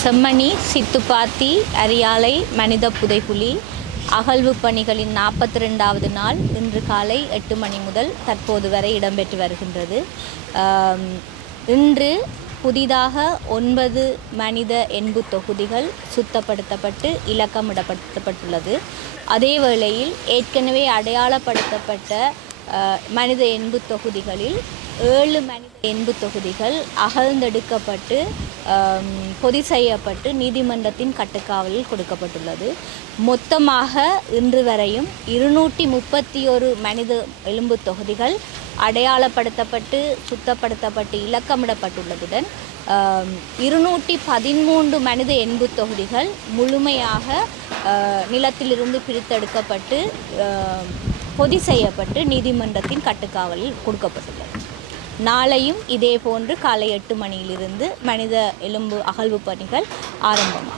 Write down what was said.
செம்மணி, சித்துப்பாத்தி, அரியாலை, மனித புதைகுழி அகழ்வு பணிகளின் 42வது நாள் இன்று காலை 8 மணி முதல் தற்போது வரை இடம்பெற்று வருகின்றது. இன்று புதிதாக 9 மனித எண்பு தொகுதிகள் சுத்தப்படுத்தப்பட்டு இலக்கமிடப்படுத்தப்பட்டுள்ளது. அதே வேளையில் ஏற்கனவே அடையாளப்படுத்தப்பட்ட மனித எண்பு தொகுதிகளில் 7 மனித எண்பு தொகுதிகள் அகழ்ந்தெடுக்கப்பட்டு பொதி செய்யப்பட்டு நீதிமன்றத்தின் கட்டுக்காவலில் கொடுக்கப்பட்டுள்ளது. மொத்தமாக இன்று வரையும் 231 மனித எலும்பு தொகுதிகள் அடையாளப்படுத்தப்பட்டு சுத்தப்படுத்தப்பட்டு இலக்கமிடப்பட்டுள்ளதுடன் 213 மனித எண்பு தொகுதிகள் முழுமையாக நிலத்திலிருந்து பிரித்தெடுக்கப்பட்டு பொதி செய்யப்பட்டு நீதிமன்றத்தின் கட்டுக்காவலில் கொடுக்கப்பட்டுள்ளது. நாளையும் இதே போன்று காலை 8 மணியிலிருந்து மனித எலும்பு அகழ்வு பணிகள் ஆரம்பமாகும்.